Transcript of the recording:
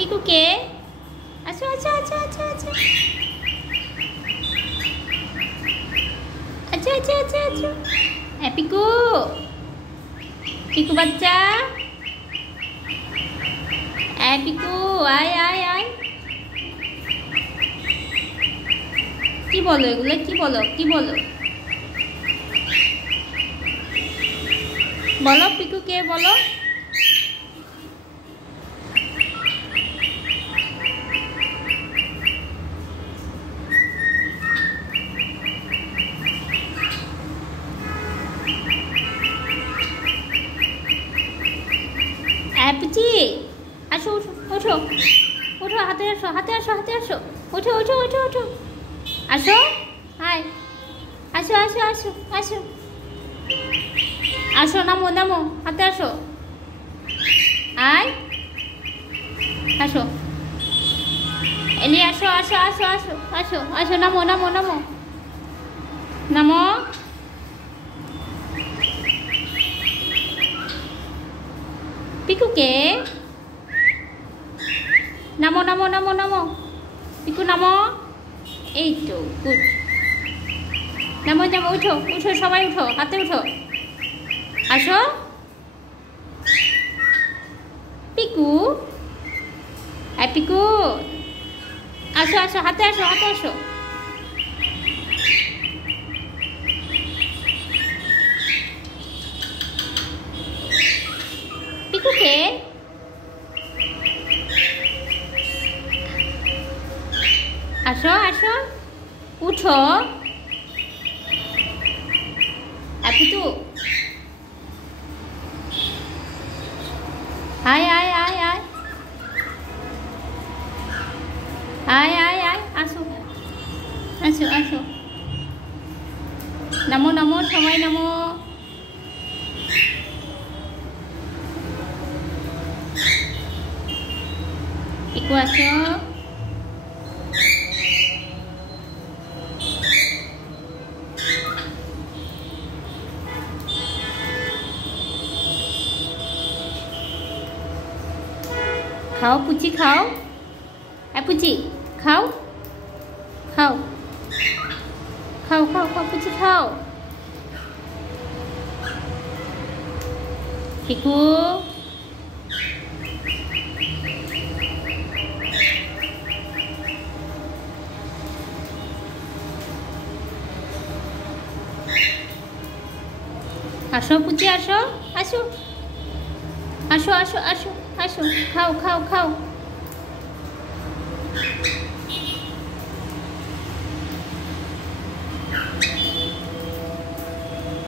পিকু কে? আসো আসো আসো আসো আসো আচ্ছা আচ্ছা আচ্ছা আচ্ছা পিকু, পিকু বাচ্চা, পিকু আয় আয় আয়। কি বলো এগুলো? কি বলো? কি বলো? বলো পিকু কে বলো? পুচি আসো, উঠো ওঠো ওঠো, হাতে আসো হাতে আসো হাতে আসো, ওঠো ওঠো ওঠো ওঠো, আসো হাই, আসো আসো আসো আসো আসো, নামো নামো, হাতে আসো, আয় আসো, এলি আসো আসো আসো আসো আসো আসো, নামো নামো নামো নামো। পিকু কে? নামো নামো নামো নামো, পিকু নামো, এই তো গুড, নামো নামো, উঠো উঠো সবাই উঠো, হাতে উঠো, আসো পিকু, পিকু আসো আসো, হাতে আসো হাতে আসো, পিকু কে? আসো আসো, উঠো, পিকু আয় আয় আয় আয় আয় আয় আয়, আসো আসো আসো, নামো নামো সবাই নামো, পিকু আসো, খাও পুচি খাও, পুচি খাও খাও খাও খাও খাও, পুচি খাও, পিকু আসো, পুচি আসো আসো আসো আসো আসো আসো, খাও খাও খাও,